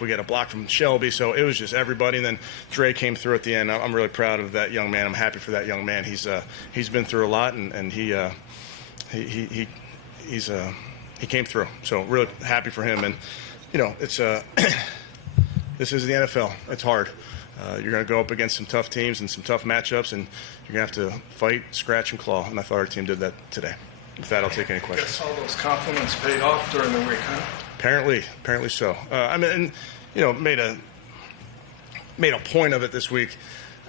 We got a block from Shelby, so it was just everybody. And then Dre came through at the end. I'm really proud of that young man. I'm happy for that young man. He's been through a lot, and he came through. So really happy for him. And it's this is the NFL. It's hard. You're going to go up against some tough teams and some tough matchups, and you're going to have to fight, scratch, and claw. And I thought our team did that today. With that, I'll take any questions. I guess all those compliments paid off during the week, huh? Apparently so. Made a point of it this week.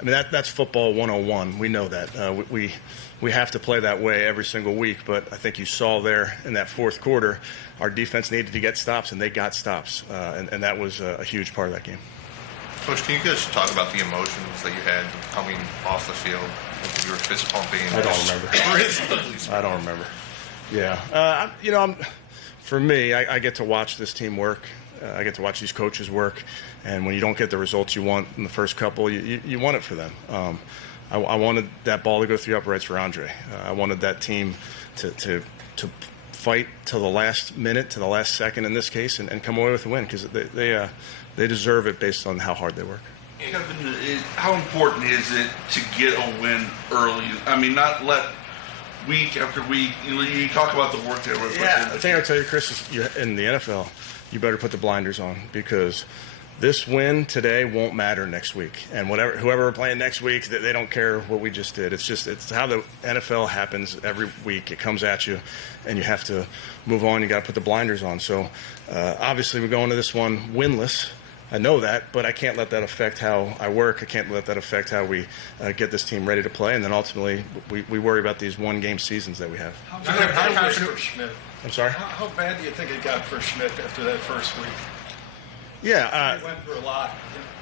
I mean, that's football 101. We know that. We have to play that way every single week. But I think you saw there in that fourth quarter, our defense needed to get stops, and they got stops, and that was a huge part of that game. Coach, can you guys talk about the emotions that you had coming off the field? You were fist pumping. I don't remember. Yeah. For me, I get to watch this team work. I get to watch these coaches work. And when you don't get the results you want in the first couple, you want it for them. I wanted that ball to go through uprights for Andre. I wanted that team to fight till the last minute, to the last second in this case, and come away with a win because they deserve it based on how hard they work. Kevin, how important is it to get a win early? I mean, not let week after week. You talk about the work there. Yeah, the thing I would tell you, Chris, is in the NFL, you better put the blinders on because this win today won't matter next week. And whoever we're playing next week, they don't care what we just did. It's how the NFL happens every week. It comes at you, and you have to move on. You got to put the blinders on. So obviously, we're going to this one winless. I know that, but I can't let that affect how I work. I can't let that affect how we get this team ready to play. And then ultimately, we worry about these one-game seasons that we have. How bad for Schmidt? I'm sorry? How bad do you think it got for Schmidt after that first week? Yeah. He went through a lot.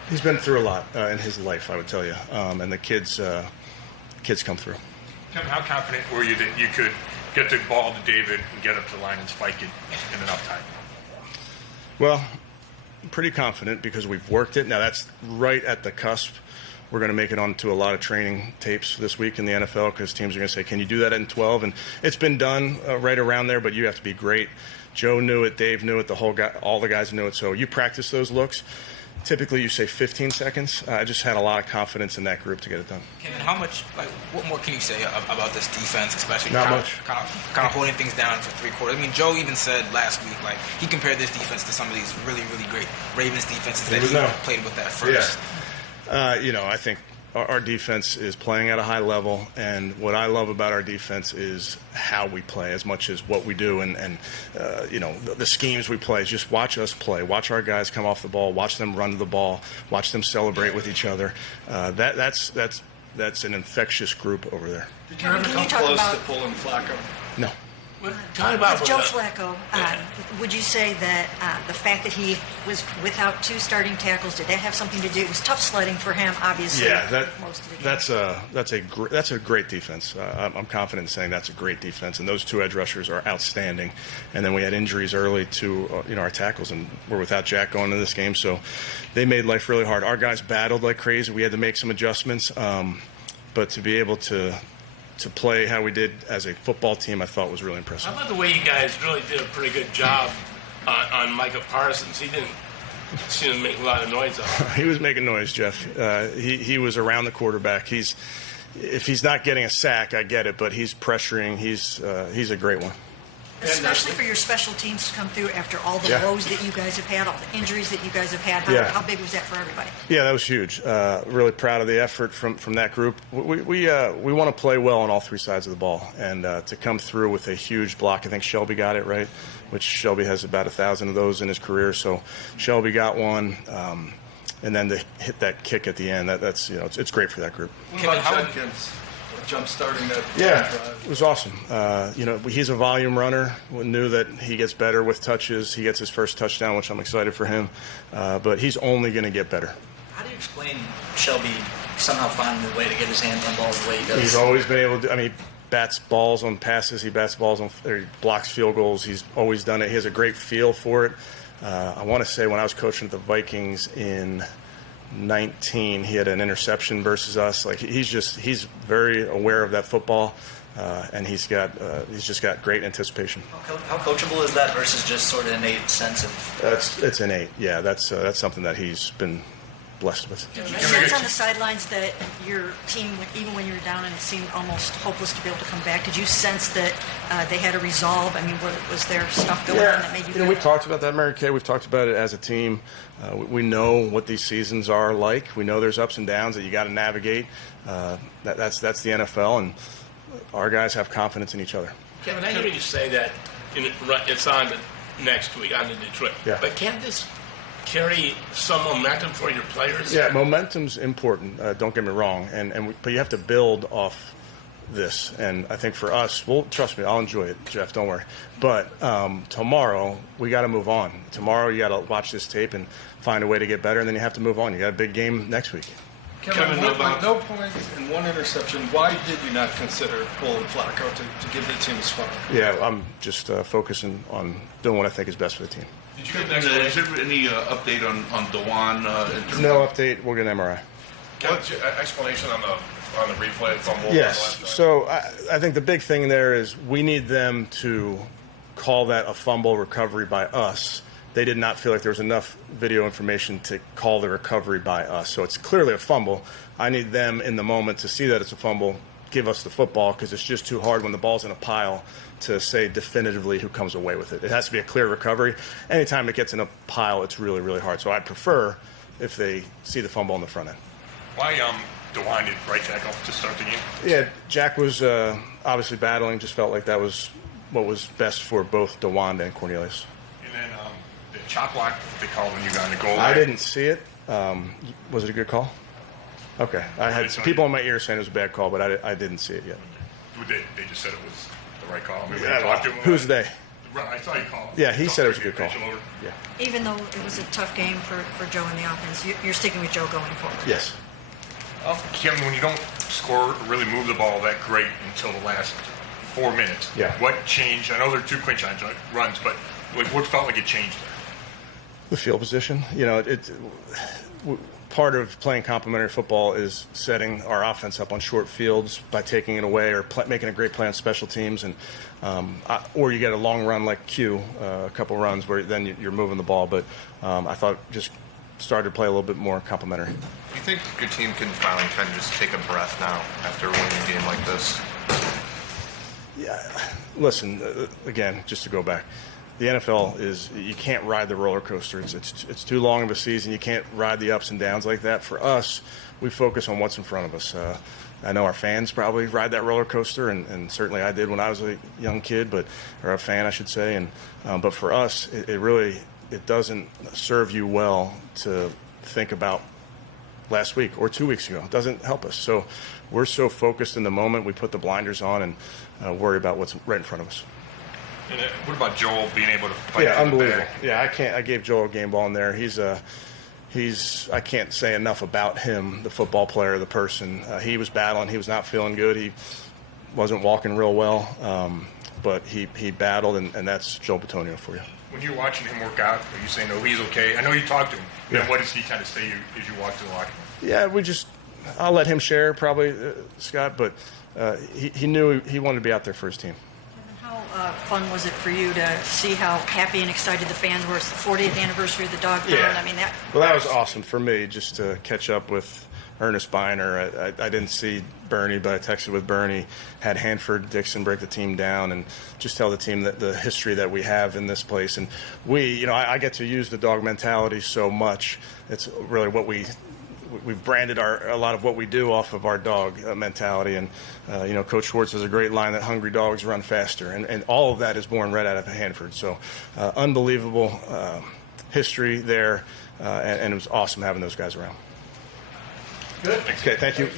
He's been through a lot in his life, I would tell you. And the kids come through. Kevin, how confident were you that you could get the ball to David and get up to the line and spike it in enough time? Well, pretty confident because we've worked it. Now that's right at the cusp. We're going to make it onto a lot of training tapes this week in the NFL because teams are going to say, can you do that in 12? And it's been done right around there, but you have to be great. Joe knew it, Dave knew it, all the guys knew it. So you practice those looks. Typically you say 15 seconds. I just had a lot of confidence in that group to get it done. Kevin, what more can you say about this defense, especially Not kind much. Of holding things down for three quarters? I mean, Joe even said last week, he compared this defense to some of these really, really great Ravens defenses that he played with that first. Yeah. I think our defense is playing at a high level, and what I love about our defense is how we play as much as what we do, and the schemes we play. Just watch us play. Watch our guys come off the ball. Watch them run to the ball. Watch them celebrate with each other. That's an infectious group over there. Did you ever come close to pulling Flacco? No. With Joe Flacco, would you say that the fact that he was without two starting tackles, did that have something to do? It was tough sledding for him, obviously. Yeah, most of the game. that's a great defense. I'm confident in saying that's a great defense, and those two edge rushers are outstanding. And then we had injuries early to our tackles, and we're without Jack going into this game, so they made life really hard. Our guys battled like crazy. We had to make some adjustments, but to be able to play how we did as a football team, I thought was really impressive. How about the way you guys really did a pretty good job on Micah Parsons? He didn't seem to make a lot of noise on him. He was making noise, Jeff. He was around the quarterback. If he's not getting a sack, I get it, but he's pressuring. He's a great one. Especially for your special teams to come through after all the woes that you guys have had, all the injuries that you guys have had. How big was that for everybody? Yeah, that was huge. Really proud of the effort from that group. We want to play well on all three sides of the ball, and to come through with a huge block. I think Shelby got it right, which Shelby has about 1,000 of those in his career. So Shelby got one, and then to hit that kick at the end. That's it's great for that group. What about Jenkins? Jump starting that. Yeah, it was awesome. He's a volume runner. We knew that he gets better with touches. He gets his first touchdown, which I'm excited for him. But he's only going to get better. How do you explain Shelby somehow finding a way to get his hands on balls the way he does? He's always been able to. I mean, he bats balls on passes. He bats balls on. Or he blocks field goals. He's always done it. He has a great feel for it. I want to say when I was coaching at the Vikings in 19, he had an interception versus us. He's very aware of that football. and he's just got great anticipation. How coachable is that versus just sort of innate sense of? It's innate. Yeah, that's something that he's been blessed with. Did you sense on the sidelines that your team, even when you were down and it seemed almost hopeless to be able to come back, did you sense that they had a resolve? I mean, was there stuff going on that made you feel we've talked about that, Mary Kay. We've talked about it as a team. We know what these seasons are like. We know there's ups and downs that you got to navigate. That's the NFL, and our guys have confidence in each other. Kevin, I hear you say that it's on to next week, on to Detroit. Yeah. But can't this carry some momentum for your players? Yeah, momentum's important. Don't get me wrong, but you have to build off this. And I think for us, well, trust me, I'll enjoy it, Jeff. Don't worry. But tomorrow we got to move on. Tomorrow you got to watch this tape and find a way to get better, and then you have to move on. You got a big game next week. Kevin, with no points and one interception, why did you not consider pulling Flacco to give the team a spark? Yeah, I'm just focusing on doing what I think is best for the team. Did you get is there any update on Dewan? No update. We'll get an MRI. What's your explanation on the replay fumble? Yes. So I think the big thing there is we need them to call that a fumble recovery by us. They did not feel like there was enough video information to call the recovery by us. So it's clearly a fumble. I need them in the moment to see that it's a fumble, give us the football, because it's just too hard when the ball's in a pile to say definitively who comes away with it. It has to be a clear recovery. Anytime it gets in a pile, it's really, really hard. So I'd prefer if they see the fumble on the front end. Why DeWine did right tackle to start the game? Yeah, Jack was obviously battling. Just felt like that was what was best for both DeWanda and Cornelius. And then the chop block they called when you got in the goal line. I didn't see it. Was it a good call? Okay. I had some people in my ear saying it was a bad call, but I didn't see it yet. They just said it was the right call. I mean, who's they? I saw you call. Yeah, he said it was a good call. Yeah. Even though it was a tough game for Joe in the offense, you're sticking with Joe going forward. Yes. Kevin, when you don't score or really move the ball that great until the last 4 minutes, what changed? I know there are 2 quick runs, but what felt like it changed there? The field position. You know, part of playing complementary football is setting our offense up on short fields by taking it away or making a great play on special teams, and or you get a long run like Q, a couple runs where then you're moving the ball. But I thought just started to play a little bit more complementary. Do you think your team can finally kind of just take a breath now after winning a game like this? Yeah. Listen, again, just to go back. The NFL is, you can't ride the roller coaster. It's too long of a season. You can't ride the ups and downs like that. For us, we focus on what's in front of us. I know our fans probably ride that roller coaster, and certainly I did when I was a young kid, or a fan, I should say. But for us, it doesn't serve you well to think about last week or 2 weeks ago. It doesn't help us. So we're so focused in the moment, we put the blinders on and worry about what's right in front of us. And what about Joel being able to fight? Yeah, unbelievable. Yeah, I gave Joel a game ball in there. I can't say enough about him, the football player, the person. He was battling. He was not feeling good. He wasn't walking real well, but he battled, and that's Joel Bitonio for you. When you're watching him work out, are you saying, no, he's okay? I know you talked to him. Yeah. What does he kind of say as you walk to the locker room? Yeah, I'll let him share probably, Scott, but he knew he wanted to be out there for his team. How fun was it for you to see how happy and excited the fans were? It's the 40th anniversary of the dog pound. Yeah. I mean, that was awesome for me, just to catch up with Ernest Biner. I didn't see Bernie, but I texted with Bernie, had Hanford Dixon break the team down, and just tell the team that the history that we have in this place. And I get to use the dog mentality so much. It's really what we've branded a lot of what we do off of our dog mentality. And Coach Schwartz has a great line that hungry dogs run faster, and all of that is born right out of Hanford. So unbelievable history there, and it was awesome having those guys around. Good. Okay, thank you.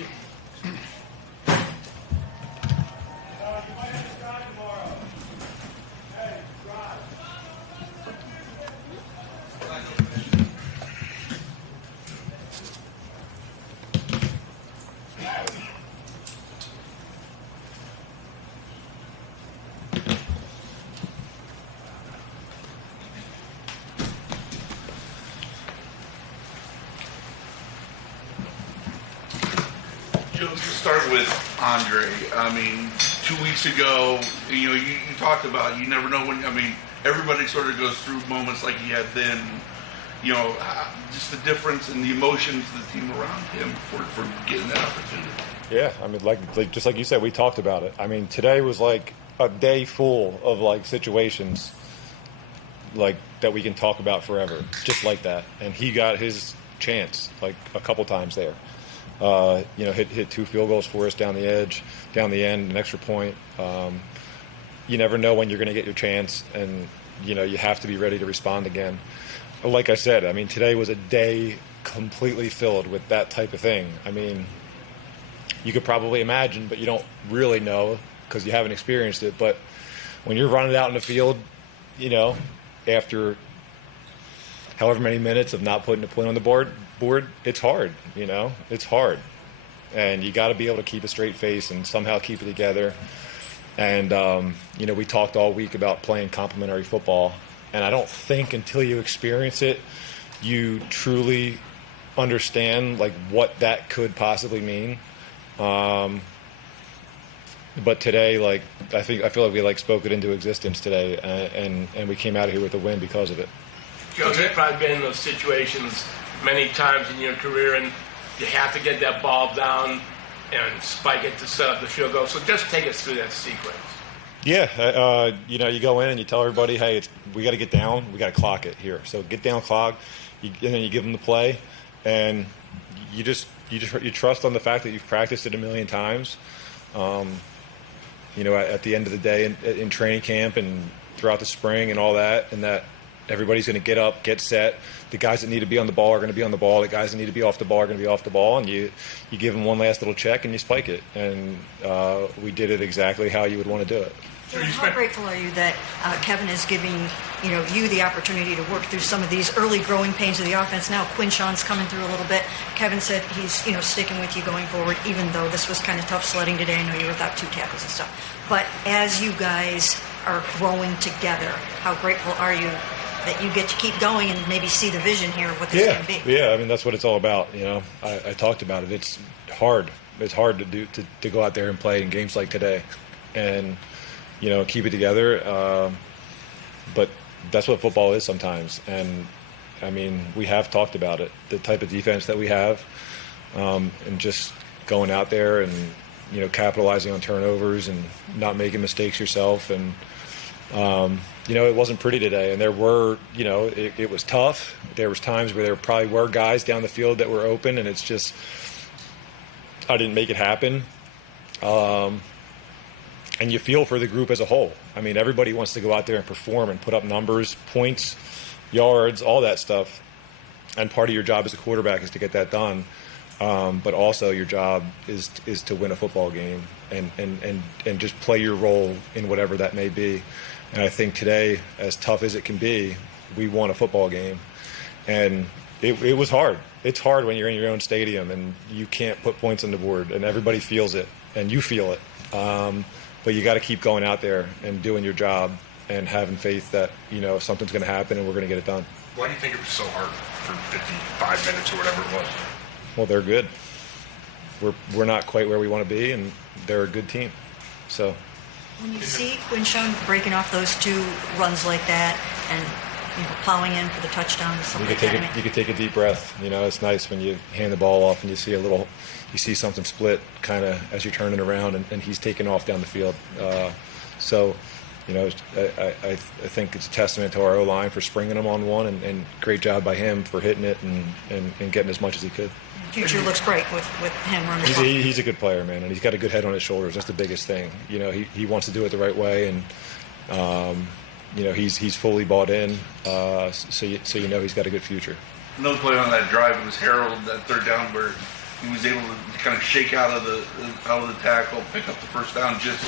Joe, to start with Andre. I mean, 2 weeks ago, you talked about you never know when. I mean, everybody sort of goes through moments like he had then. Just the difference in the emotions of the team around him for getting that opportunity. Yeah, I mean, like just like you said, we talked about it. I mean, today was like a day full of like situations like that we can talk about forever, just like that. And he got his chance like a couple times there. Hit 2 field goals for us down the edge, down the end, an extra point. You never know when you're going to get your chance, and you have to be ready to respond again. But like I said, I mean, today was a day completely filled with that type of thing. I mean, you could probably imagine, but you don't really know because you haven't experienced it. But when you're running out in the field, after however many minutes of not putting a point on the board, it's hard. It's hard, and you got to be able to keep a straight face and somehow keep it together. And we talked all week about playing complementary football, and I don't think until you experience it, you truly understand like what that could possibly mean. But today, like I feel like we like spoke it into existence today, and we came out of here with a win because of it. Joe, you've probably been in those situations many times in your career, and you have to get that ball down and spike it to set up the field goal. So just take us through that sequence. Yeah, you go in and you tell everybody, hey, we got to get down, we got to clock it here. So get down, clock, and then you give them the play, and you trust on the fact that you've practiced it a million times. At the end of the day in training camp and throughout the spring and all that, and that everybody's going to get up, get set. The guys that need to be on the ball are going to be on the ball. The guys that need to be off the ball are going to be off the ball, and you give them one last little check and you spike it. And we did it exactly how you would want to do it. How grateful are you that Kevin is giving you the opportunity to work through some of these early growing pains of the offense? Now Quinshon's coming through a little bit. Kevin said he's sticking with you going forward, even though this was kind of tough sledding today. I know you were without 2 tackles and stuff. But as you guys are growing together, how grateful are you that you get to keep going and maybe see the vision here of what this can be? Yeah, I mean that's what it's all about. I talked about it. It's hard. It's hard to do to go out there and play in games like today, and keep it together. But that's what football is sometimes. And I mean, we have talked about it, the type of defense that we have, and just going out there and capitalizing on turnovers and not making mistakes yourself. And it wasn't pretty today, and there were it was tough. There was times where there probably were guys down the field that were open, and it's just I didn't make it happen. And you feel for the group as a whole. I mean, everybody wants to go out there and perform and put up numbers, points, yards, all that stuff. And part of your job as a quarterback is to get that done. But also your job is to win a football game and just play your role in whatever that may be. And I think today, as tough as it can be, we won a football game. And it was hard. It's hard when you're in your own stadium and you can't put points on the board, and everybody feels it, and you feel it. But you got to keep going out there and doing your job and having faith that something's going to happen and we're going to get it done. Why do you think it was so hard for 55 minutes or whatever it was? Well, they're good. We're not quite where we want to be, and they're a good team. So when you see Quinshon breaking off those 2 runs like that and plowing in for the touchdown, you could take a deep breath. It's nice when you hand the ball off and you see something split kind of as you're turning around, and he's taking off down the field. I think it's a testament to our O-line for springing him on one, and great job by him for hitting it and getting as much as he could. Future looks bright with him running the ball. He's a good player, man, and he's got a good head on his shoulders. That's the biggest thing. He wants to do it the right way, and he's fully bought in. So he's got a good future. Another play on that drive was Harold, that third down where he was able to kind of shake out of the tackle, pick up the first down. Just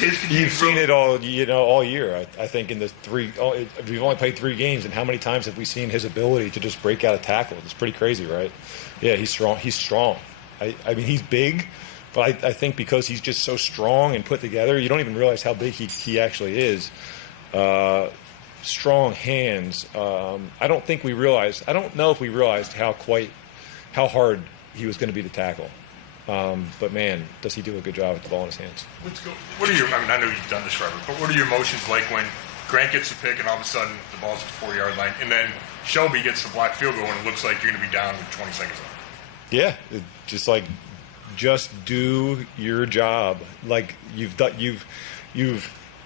his. You've seen it all year. I think in the we've only played 3 games, and how many times have we seen his ability to just break out a tackle? It's pretty crazy, right? Yeah, he's strong. I mean, he's big, but I think because he's just so strong and put together, you don't even realize how big he actually is. Strong hands. I don't know if we realized how hard he was going to be to tackle. But man, does he do a good job with the ball in his hands. What are your, I mean, I know you've done this forever, but what are your emotions like when Grant gets the pick and all of a sudden the ball's at the 4-yard line, and then Shelby gets the blocked field goal and it looks like you're going to be down with 20 seconds left? Yeah, just do your job. Like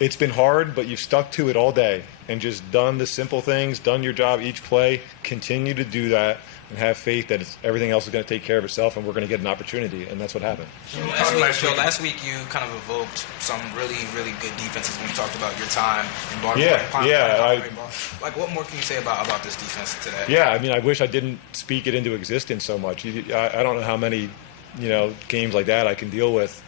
it's been hard, but you've stuck to it all day and just done the simple things, done your job each play. Continue to do that and have faith that everything else is going to take care of itself, and we're going to get an opportunity, and that's what happened. Last week you kind of evoked some really, really good defenses when you talked about your time in Baltimore. Like, what more can you say about this defense today? Yeah, I mean, I wish I didn't speak it into existence so much. I don't know how many, games like that I can deal with.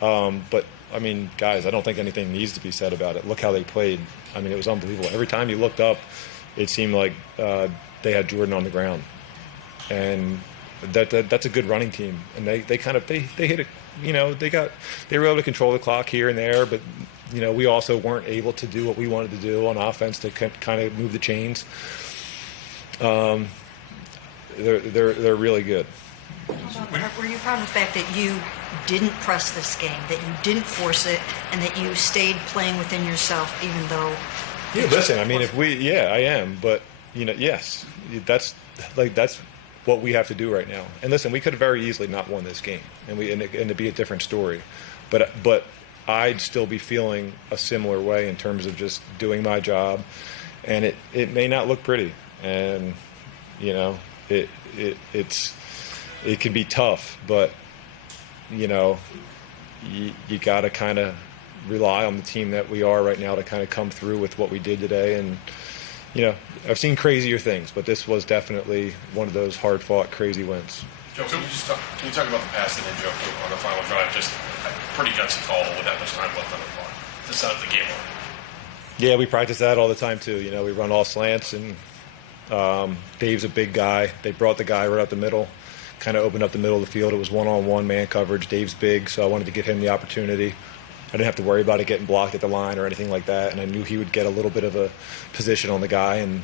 But, I mean, guys, I don't think anything needs to be said about it. Look how they played. I mean, it was unbelievable. Every time you looked up, it seemed like they had Jordan on the ground. And that's a good running team. And they hit it, they were able to control the clock here and there, but, we also weren't able to do what we wanted to do on offense to kind of move the chains. They're really good. Were you proud of the fact that you didn't press this game, that you didn't force it, and that you stayed playing within yourself, even though? Yeah, listen. I mean, I am, but yes, that's what we have to do right now. And listen, we could have very easily not won this game, and it'd be a different story. But I'd still be feeling a similar way in terms of just doing my job, and it may not look pretty, and it can be tough, but you got to kind of rely on the team that we are right now to kind of come through with what we did today. And I've seen crazier things, but this was definitely one of those hard-fought, crazy wins. Joe, can you talk about the pass that Joe on the final drive? Just a pretty gutsy call with that much time left on the clock to start the game on. Yeah, we practice that all the time too. We run all slants, and Dave's a big guy. They brought the guy right up the middle, kind of opened up the middle of the field. It was one-on-one man coverage. Dave's big, so I wanted to get him the opportunity. I didn't have to worry about it getting blocked at the line or anything like that, and I knew he would get a little bit of a position on the guy and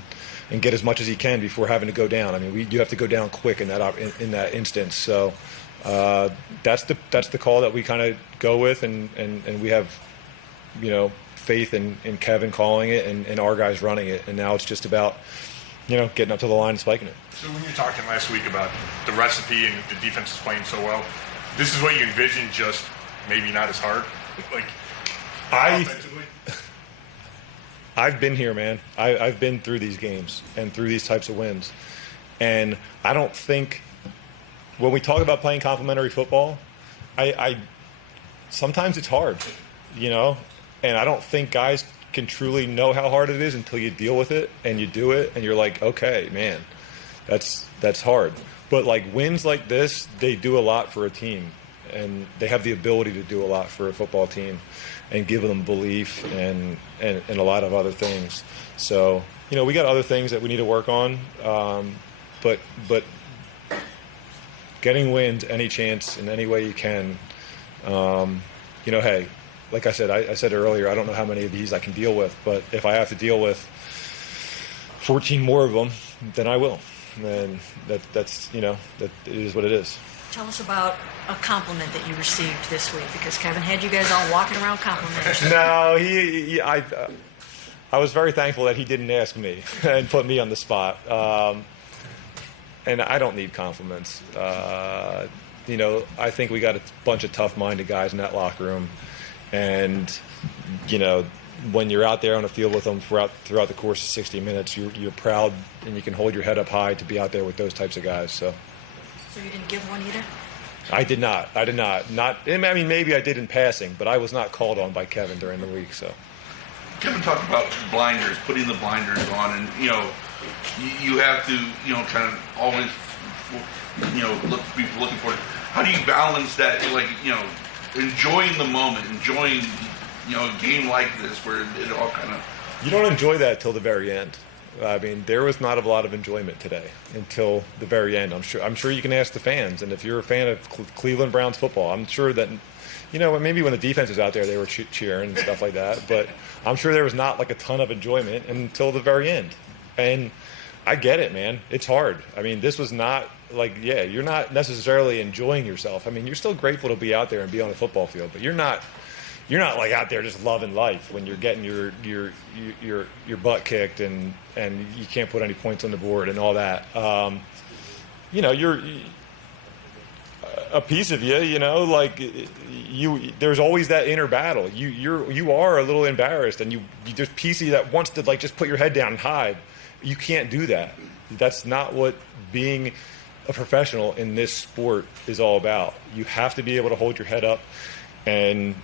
get as much as he can before having to go down. I mean, you have to go down quick in that instance. So that's the call that we kind of go with, and we have faith in Kevin calling it and our guys running it, and now it's just about getting up to the line and spiking it. So when you were talking last week about the recipe and the defense is playing so well, this is what you envision, just maybe not as hard? I've been here, man. I've been through these games and through these types of wins. And I don't think when we talk about playing complementary football, I sometimes it's hard, and I don't think guys can truly know how hard it is until you deal with it and you do it and you're like, okay, man, that's hard. But wins like this, they do a lot for a team, and they have the ability to do a lot for a football team and give them belief and a lot of other things. So, we got other things that we need to work on, but getting wins any chance in any way you can, hey, like I said earlier, I don't know how many of these I can deal with, but if I have to deal with 14 more of them, then I will. And that's that is what it is. Tell us about a compliment that you received this week, because Kevin had you guys all walking around complimenting. No, I was very thankful that he didn't ask me and put me on the spot. And I don't need compliments. I think we got a bunch of tough-minded guys in that locker room, and when you're out there on the field with them throughout the course of 60 minutes, you're proud and you can hold your head up high to be out there with those types of guys. So you didn't give one either? I did not. I mean, maybe I did in passing, but I was not called on by Kevin during the week. So Kevin talked about blinders, putting the blinders on, and you have to kind of always be looking for it. How do you balance that? Enjoying the moment, enjoying a game like this where it all kind of. You don't enjoy that till the very end. I mean, there was not a lot of enjoyment today until the very end. I'm sure you can ask the fans, and if you're a fan of Cleveland Browns football, I'm sure that, maybe when the defense was out there, they were cheering and stuff like that. But I'm sure there was not a ton of enjoyment until the very end. And I get it, man. It's hard. I mean, this was not like, you're not necessarily enjoying yourself. I mean, you're still grateful to be out there and be on the football field, but you're not like out there just loving life when you're getting your butt kicked and you can't put any points on the board and all that. You're a piece of you, like there's always that inner battle. You are a little embarrassed, and there's a piece of you that wants to like just put your head down and hide. You can't do that. That's not what being a professional in this sport is all about. You have to be able to hold your head up and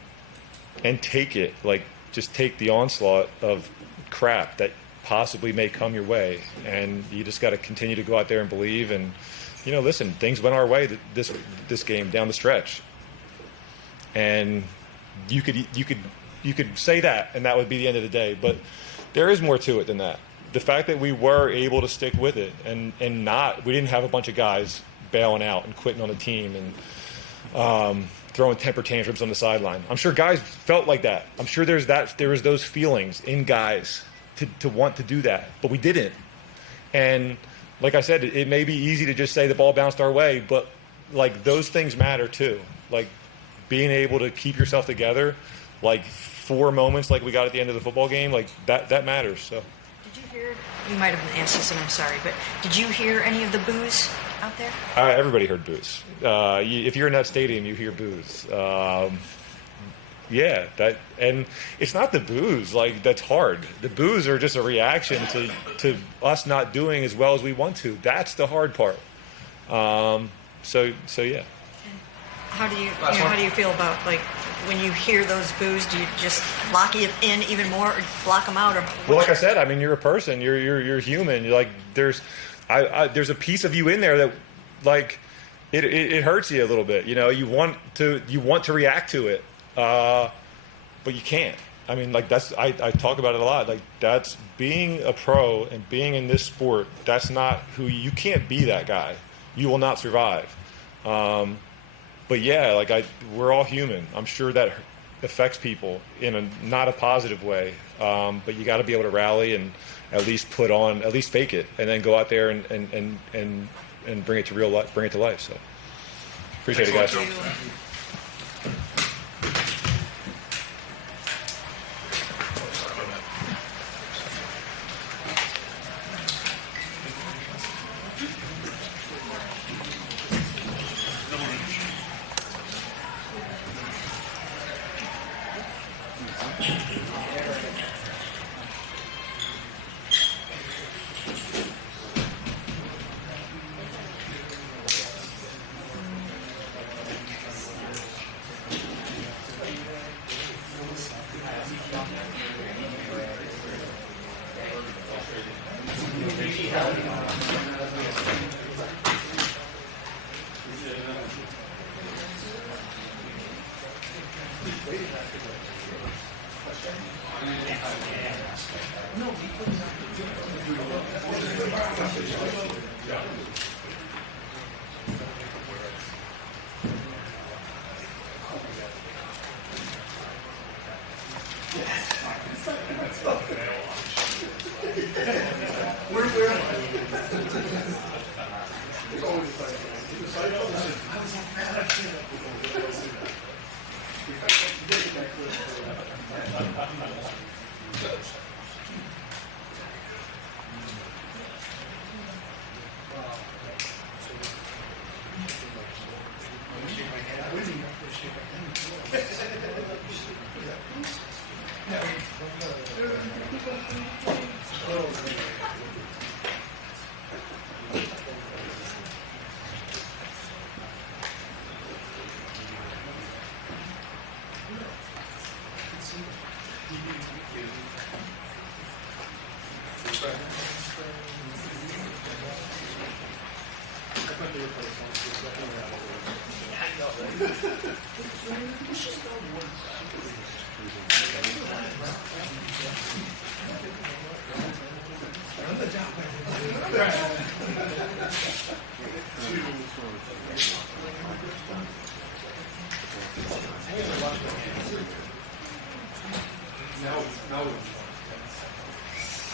take it, like just take the onslaught of crap that possibly may come your way, and you just got to continue to go out there and believe. And listen, things went our way this game down the stretch, and you could say that, and that would be the end of the day. But there is more to it than that. The fact that we were able to stick with it and we didn't have a bunch of guys bailing out and quitting on the team and throwing temper tantrums on the sideline. I'm sure guys felt like that. I'm sure there was those feelings in guys to want to do that, but we didn't. And like I said, it may be easy to just say the ball bounced our way, but like those things matter too. Like being able to keep yourself together, like 4 moments like we got at the end of the football game, like that matters. So. Did you hear? You might have been asked this, and I'm sorry, but did you hear any of the boos out there? Everybody heard boos. If you're in that stadium, you hear boos. And it's not the boos like that's hard. The boos are just a reaction to us not doing as well as we want to. That's the hard part. So yeah. How do you feel about like when you hear those boos? Do you just lock it in even more, or block them out? Or well, like I said, I mean, you're a person. You're human. You're like there's a piece of you in there that like it hurts you a little bit. You want to react to it, but you can't. I mean, like I talk about it a lot. Like that's being a pro and being in this sport. That's not who you can't be. That guy. You will not survive. But yeah, like we're all human. I'm sure that affects people in not a positive way. But you got to be able to rally and at least fake it, and then go out there and bring it to bring it to life. So appreciate it, guys.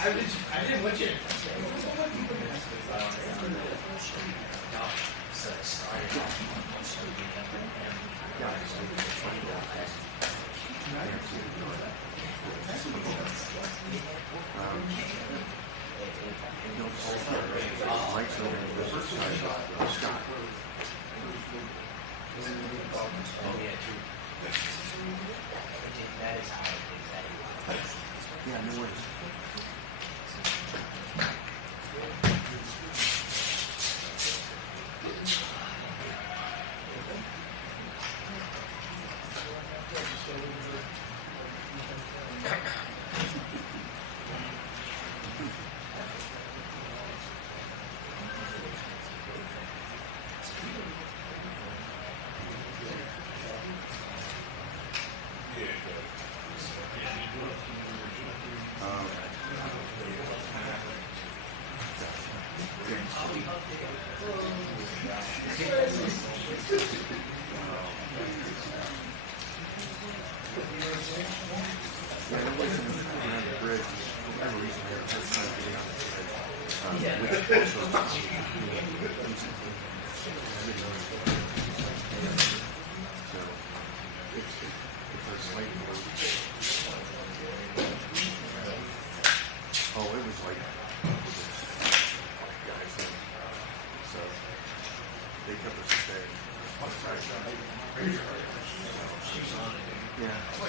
didn't want you. Yeah, no worries.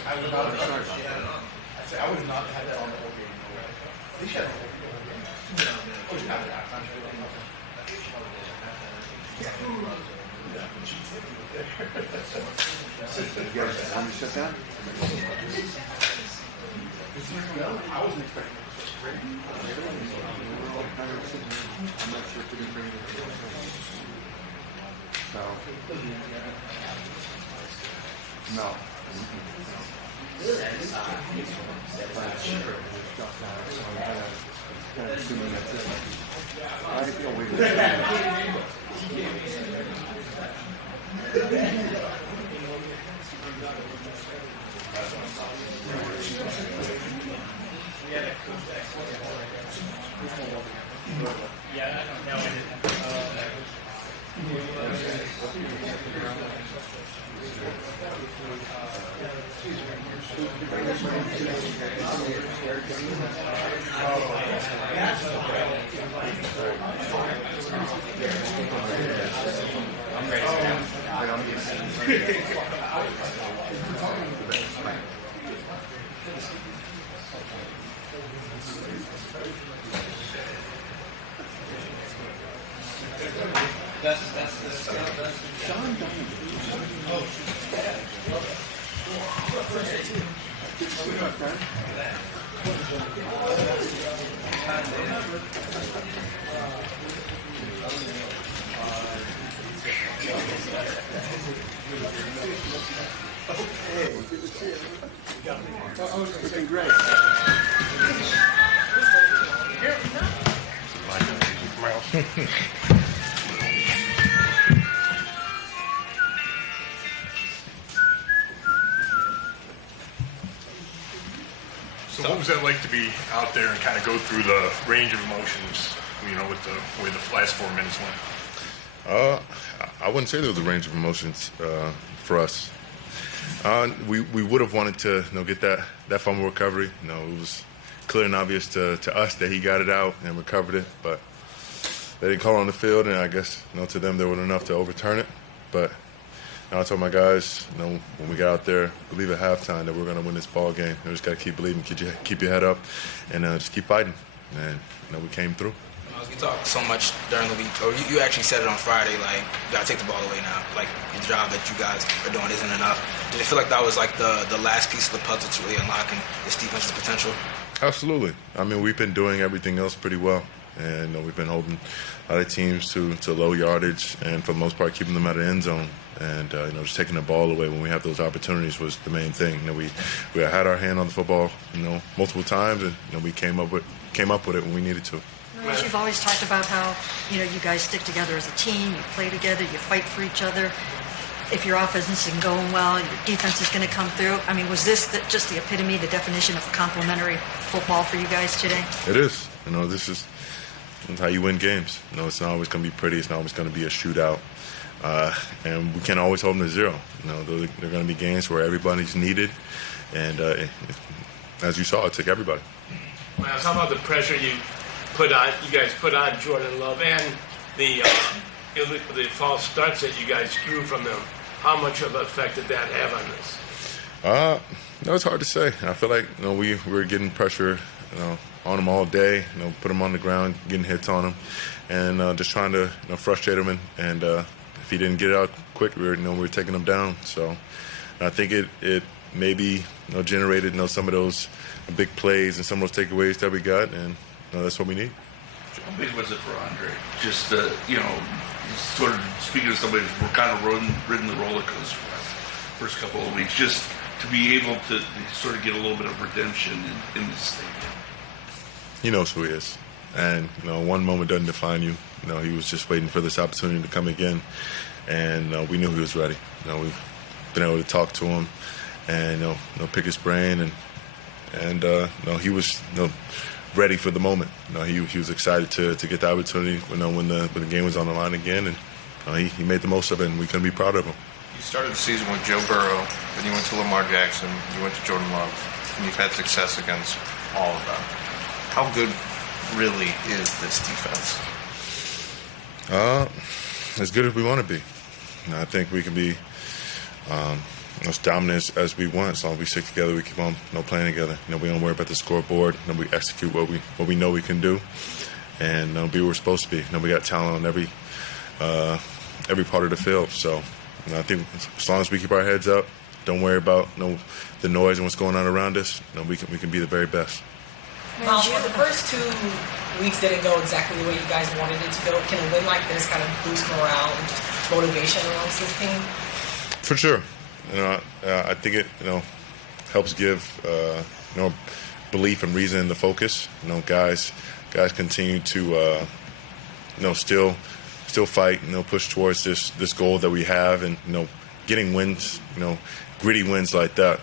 I would not have that on the whole game. They should have You guys want me to shut down? I wasn't expecting it. I'm not sure if we can bring it in. So, no. Assuming that's it. I feel weird. Yeah, I don't know. I'm ready now. Sean Hey, good to see you. Looking great. Myles. So what was that like to be out there and kind of go through the range of emotions, you know, with the way the last 4 minutes went? I wouldn't say there was a range of emotions for us. We would have wanted to get that fumble recovery. It was clear and obvious to us that he got it out and recovered it, but they didn't call on the field, and I guess to them there wasn't enough to overturn it. But I told my guys, when we got out there, believe at halftime that we're going to win this ball game. We just got to keep believing, keep your head up, and just keep fighting. And we came through. You talked so much during the week, or you actually said it on Friday, like, you got to take the ball away now. Like, the job that you guys are doing isn't enough. Did it feel like that was like the last piece of the puzzle to really unlocking this defense's potential? Absolutely. I mean, we've been doing everything else pretty well. And we've been holding a lot of teams to low yardage and, for the most part, keeping them out of the end zone. And, just taking the ball away when we have those opportunities was the main thing. We had our hand on the football, multiple times, and we came up with it when we needed to. You've always talked about how, you guys stick together as a team, you play together, you fight for each other. if your offense isn't going well, your defense is going to come through. I mean, was this just the epitome, the definition of complementary football for you guys today? It is. This is how you win games. It's not always going to be pretty. It's not always going to be a shootout. And we can't always hold them to zero. There are going to be games where everybody's needed. And as you saw, it took everybody. Myles, how about the pressure you guys put on Jordan Love and the false starts that you guys drew from them? How much of an effect did that have on this? It's hard to say. I feel like we were getting pressure on him all day. Put him on the ground, getting hits on him, and just trying to frustrate him. And if he didn't get it out quick, we were taking him down. So I think it maybe generated some of those big plays and some of those takeaways that we got, and that's what we need. How big was it for Andre? Just sort of speaking to somebody who's kind of ridden the roller coaster for the first couple of weeks, just to be able to sort of get a little bit of redemption in this stadium. He knows who he is, and one moment doesn't define you. He was just waiting for this opportunity to come again, and we knew he was ready. We've been able to talk to him and pick his brain, and he was ready for the moment. He was excited to get the opportunity when the game was on the line again, and he made the most of it, and we couldn't be proud of him. You started the season with Joe Burrow, then you went to Lamar Jackson, you went to Jordan Love, and you've had success against all of them. How good really is this defense? As good as we want to be. I think we can be as dominant as we want. As long as we stick together, we keep on playing together. We don't worry about the scoreboard. We execute what we know we can do, and be where we're supposed to be. We got talent on every part of the field. So I think as long as we keep our heads up, don't worry about the noise and what's going on around us, we can be the very best. Well, the first 2 weeks didn't go exactly the way you guys wanted it to go. Can a win like this kind of boost morale and just motivation amongst this team? For sure. I think it helps give belief and reason in the focus. Guys continue to still fight, push towards this goal that we have, and getting wins, gritty wins like that,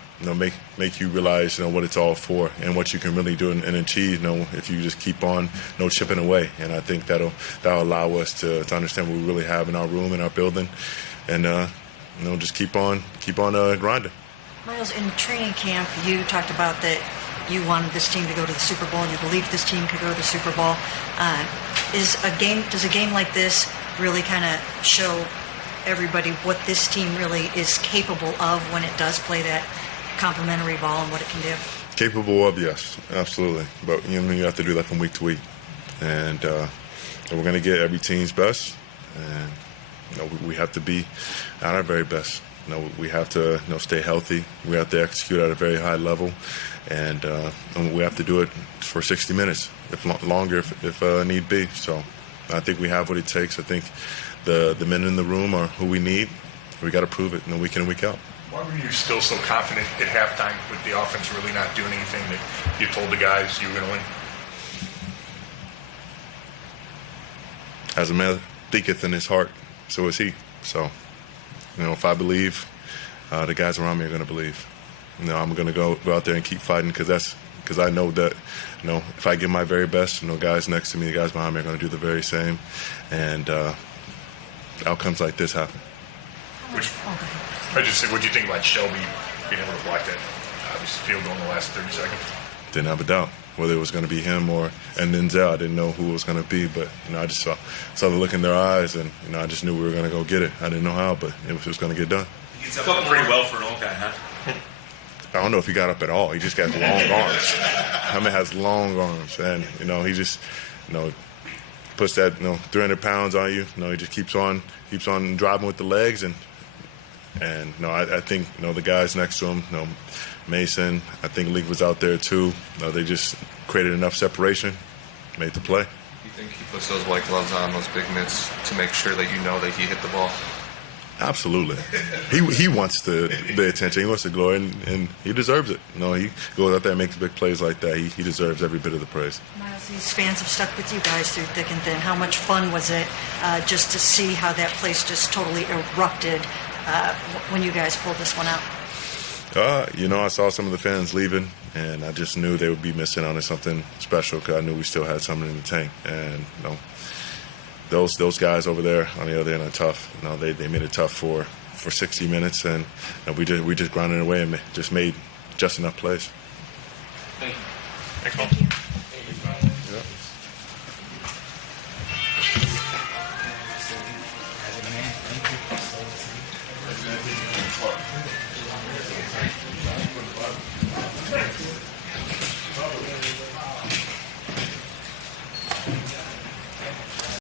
make you realize what it's all for and what you can really do and achieve. If you just keep on chipping away, and I think that'll allow us to understand what we really have in our room, in our building, and just keep on grinding. Myles, in training camp, you talked about that you wanted this team to go to the Super Bowl, and you believed this team could go to the Super Bowl. Does a game like this really kind of show everybody what this team really is capable of when it does play that complementary ball and what it can do? Capable of, yes, absolutely. But you have to do that from week to week, and we're going to get every team's best, and we have to be at our very best. We have to stay healthy. We have to execute at a very high level, and we have to do it for 60 minutes, if longer, if need be. So I think we have what it takes. I think the men in the room are who we need. We got to prove it, week in and week out. Why were you still so confident at halftime with the offense really not doing anything that you told the guys you were going to win? As a man thinketh in his heart, so is he. So, if I believe, the guys around me are going to believe. I'm going to go out there and keep fighting because I know that, if I give my very best, guys next to me, the guys behind me are going to do the very same, and outcomes like this happen. I just say, what do you think about Shelby being able to block that obvious field goal in the last 30 seconds? Didn't have a doubt whether it was going to be him and Denzel. I didn't know who it was going to be, but I just saw the look in their eyes, and I just knew we were going to go get it. I didn't know how, but it was going to get done. He gets up pretty well for an old guy, huh? I don't know if he got up at all. He just got long arms. Has long arms, and he just puts that 300 pounds on you. He just keeps on driving with the legs, and I think the guys next to him, Mason, I think Leak was out there too. They just created enough separation, made the play. You think he puts those white gloves on, those big mitts, to make sure that that he hit the ball? Absolutely. He wants the attention. He wants the glory, and he deserves it. He goes out there and makes big plays like that. He deserves every bit of the praise. Myles, these fans have stuck with you guys through thick and thin. How much fun was it just to see how that place just totally erupted when you guys pulled this one out? I saw some of the fans leaving, and I just knew they would be missing out on something special because I knew we still had something in the tank. And those guys over there on the other end are tough. They made it tough for 60 minutes, and we just grinded away and just made just enough plays. Thank you. Thank you.